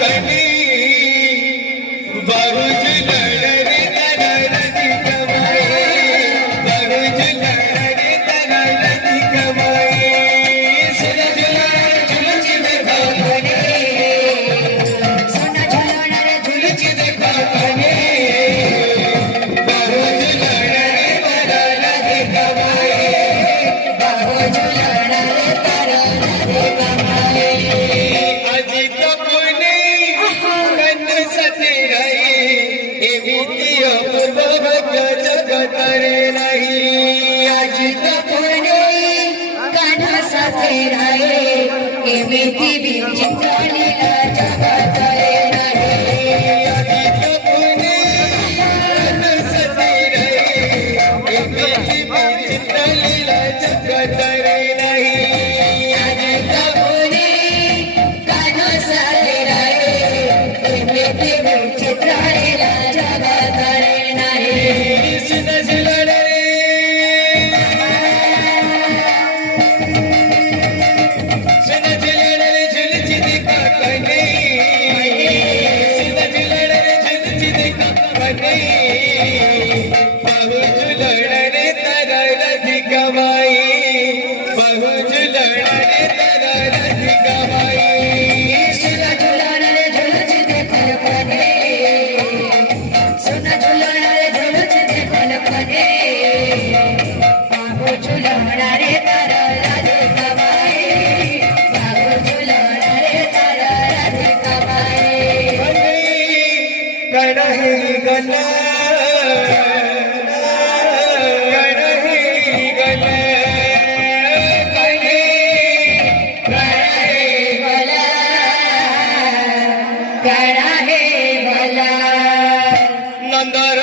कणी बहुज लड़रे तररदी कमाए बहुज लड़रे तररदी कमाए सोना झुलाणार झुलची देखा कणी सोना झुलणार झुलची देखा कणी बहुज लड़रे तररदी कमाए बहुज लढणारे तरणारे कमाए अजित पुणे कन सतेराई एवितियो पूर्वक जगत रे नाही अजित पुणे कान साथे राहे एमिती विचित्रलीला जगत रे नाही अजित पुणे कन सतेराई एवितियो चित्रलीला जगत रे नाही अजित पुणे कान साथे राहे एमिती विचित्रलीला जगत रे नाही सुन झुलण रे सुन झुलण रे झुलची देखा कणी सुन झुलण रे झुलची देखा कणी बहु झुलण रे तररदी कमाई बहु झुलण रे तररदी कमाई सोना झुलणारे झुलची देखल पणे सोना झुलणारे झुलची देखल पणे बाबू झुलणारे तरराधे कमाए बाबू झुलणारे तरराधे कमाए कणही गला कणही गला गणा हे भला गणा हे भला नंदर